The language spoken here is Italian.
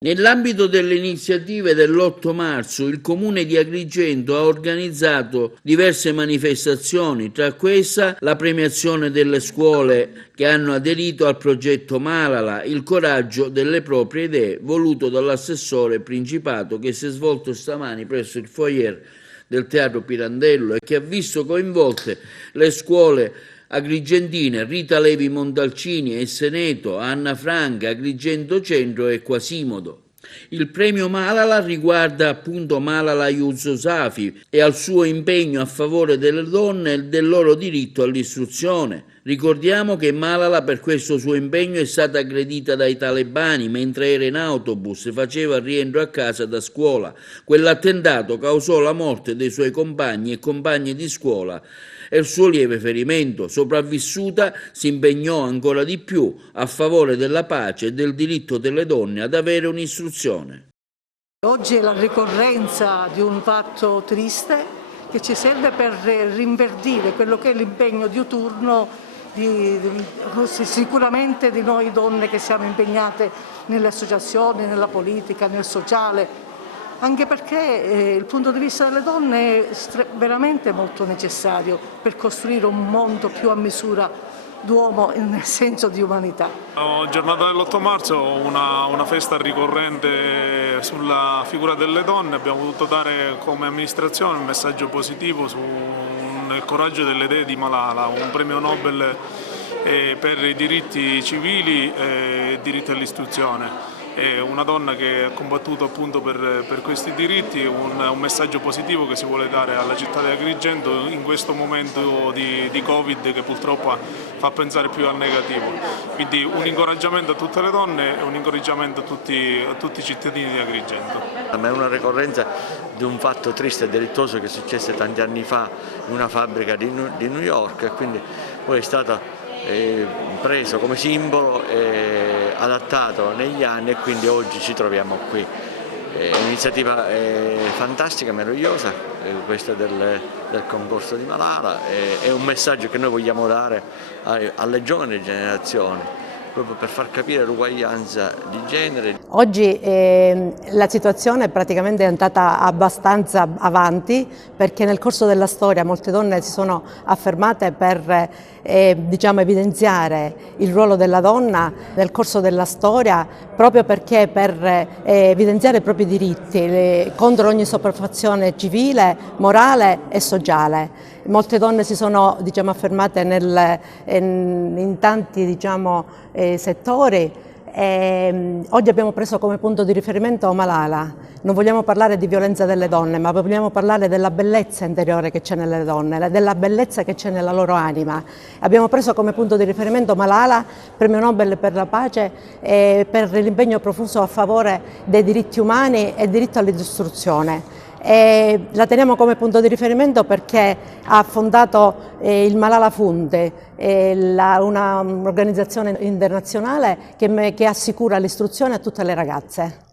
Nell'ambito delle iniziative dell'8 marzo, il Comune di Agrigento ha organizzato diverse manifestazioni, tra queste la premiazione delle scuole che hanno aderito al progetto Malala, il coraggio delle proprie idee, voluto dall'assessore Principato, che si è svolto stamani presso il foyer del Teatro Pirandello e che ha visto coinvolte le scuole agrigentine Rita Levi Montalcini e Seneto, Anna Franca, Agrigento Centro e Quasimodo. Il premio Malala riguarda appunto Malala Yousafzai e al suo impegno a favore delle donne e del loro diritto all'istruzione. Ricordiamo che Malala per questo suo impegno è stata aggredita dai talebani mentre era in autobus e faceva il rientro a casa da scuola. Quell'attentato causò la morte dei suoi compagni e compagne di scuola e il suo lieve ferimento. Sopravvissuta, si impegnò ancora di più a favore della pace e del diritto delle donne ad avere un'istruzione. Oggi è la ricorrenza di un fatto triste che ci serve per rinverdire quello che è l'impegno diuturno sicuramente di noi donne che siamo impegnate nelle associazioni, nella politica, nel sociale, anche perché il punto di vista delle donne è veramente molto necessario per costruire un mondo più a misura d'uomo nel senso di umanità. Giornata dell'8 marzo, una festa ricorrente sulla figura delle donne. Abbiamo voluto dare come amministrazione un messaggio positivo sul coraggio delle idee di Malala, un premio Nobel per i diritti civili e il diritto all'istruzione. È una donna che ha combattuto appunto per questi diritti, un messaggio positivo che si vuole dare alla città di Agrigento in questo momento di Covid che purtroppo fa pensare più al negativo. Quindi un incoraggiamento a tutte le donne e un incoraggiamento a tutti i cittadini di Agrigento. È una ricorrenza di un fatto triste e delittuoso che successe tanti anni fa in una fabbrica di New York e quindi poi è stato preso come simbolo e adattato negli anni e quindi oggi ci troviamo qui. È un'iniziativa fantastica, meravigliosa, questa del concorso di Malala, è un messaggio che noi vogliamo dare alle giovani generazioni, proprio per far capire l'uguaglianza di genere. Oggi la situazione praticamente è andata abbastanza avanti perché nel corso della storia molte donne si sono affermate per diciamo, evidenziare il ruolo della donna nel corso della storia proprio perché per evidenziare i propri diritti contro ogni sopraffazione civile, morale e sociale. Molte donne si sono diciamo, affermate in tanti diciamo, settori. Oggi abbiamo preso come punto di riferimento Malala. Non vogliamo parlare di violenza delle donne, ma vogliamo parlare della bellezza interiore che c'è nelle donne, della bellezza che c'è nella loro anima. Abbiamo preso come punto di riferimento Malala, premio Nobel per la pace, per l'impegno profuso a favore dei diritti umani e diritto all'istruzione. La teniamo come punto di riferimento perché ha fondato il Malala Fund, un'organizzazione internazionale che assicura l'istruzione a tutte le ragazze.